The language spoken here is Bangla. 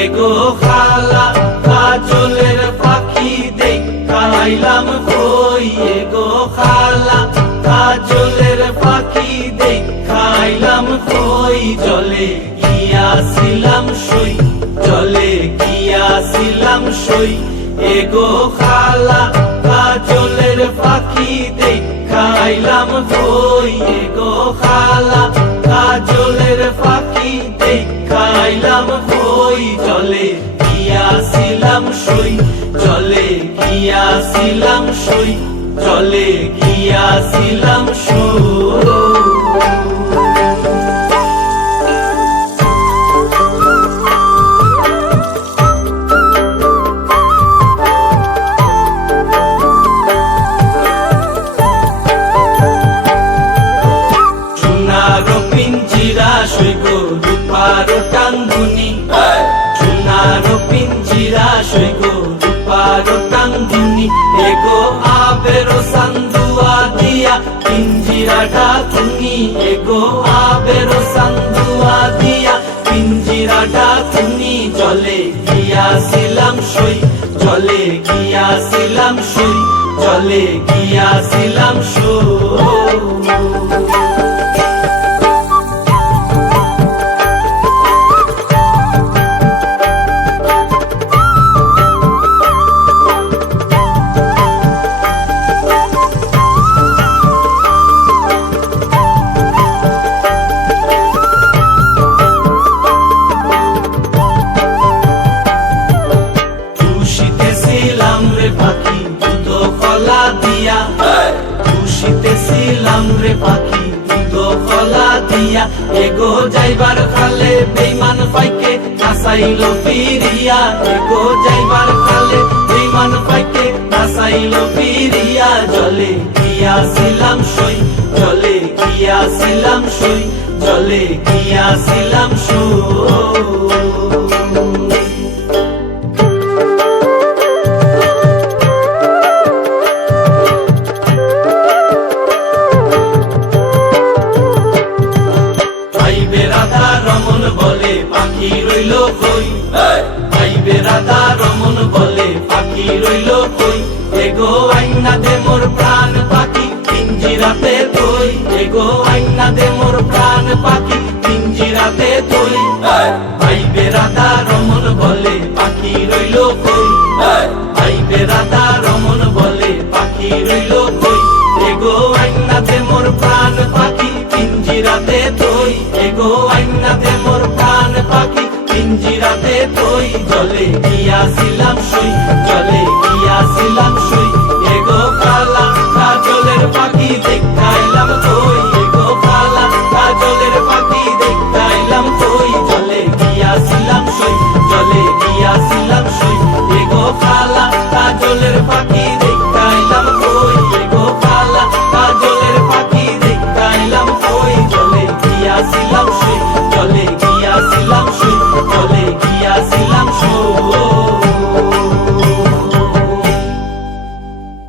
এগো খালা কাজলের পাখি দেখাইলাম কই, এগো খালা কাজলের পাখি দেখাইলাম কই, জলে গিয়াছিলাম সই, জলে গিয়াছিলাম সই। এগো খালা কাজলের পাখি দেখাইলাম কই, এগো খালা কাজলের পাখি দেখাইলাম কই, জলে গিয়াছিলাম সই, জলে গিয়াছিলাম সই, জলে গিয়াছিলাম সই। রূপারো টাঙ্গুনি, সোনারো পিঞ্জিরা সইগো রূপারো টাঙ্গুনি, এগো আবেরো সান্দুয়া দিয়া পিঞ্জিরাটা তুমি, এগো আবেরো সান্দুয়া দিয়া পিঞ্জিরাটা তুমি, জলে গিয়াছিলাম সই, জলে গিয়াছিলাম সই, জলে গিয়াছিলাম সই। খুশিতেছিলাম রে পাখি দুধ কলা দিয়া, এগো যাইবার খালে বেইমান পাইকে নাসাইল ফিরিয়া, এগো যাইবার খালে বেইমান পাইকে নাসাইল ফিরিয়া, জলে গিয়াছিলাম সই, জলে গিয়াছিলাম সই, জলে গিয়াছিলাম সই। রমন বলে পাখি রইল কই, ভাইবে রাধা রমন বলে পাখি রইল কই, এগো আইনা দে মোর প্রাণ পাখি পিঞ্জিরাতে তুই, এগো আইনা দে মোর প্রাণ পাখি পিঞ্জিরাতে তুই, ভাইবে রাধা রমন বলে পাখি রইল কই, ভাইবে রাধা রমন বলে পাখি রইল কই, এগো আইনা দে মোর প্রাণ পাখি পিঞ্জিরাতে তুই, এগো আইনা দে মোর প্রাণ পাখি পিঞ্জিরাতে তুই, জলে গিয়াছিলাম সই, জলে গিয়াছিলাম সই, এগো খালা কাজলের পাখি দেখাইলাম কই।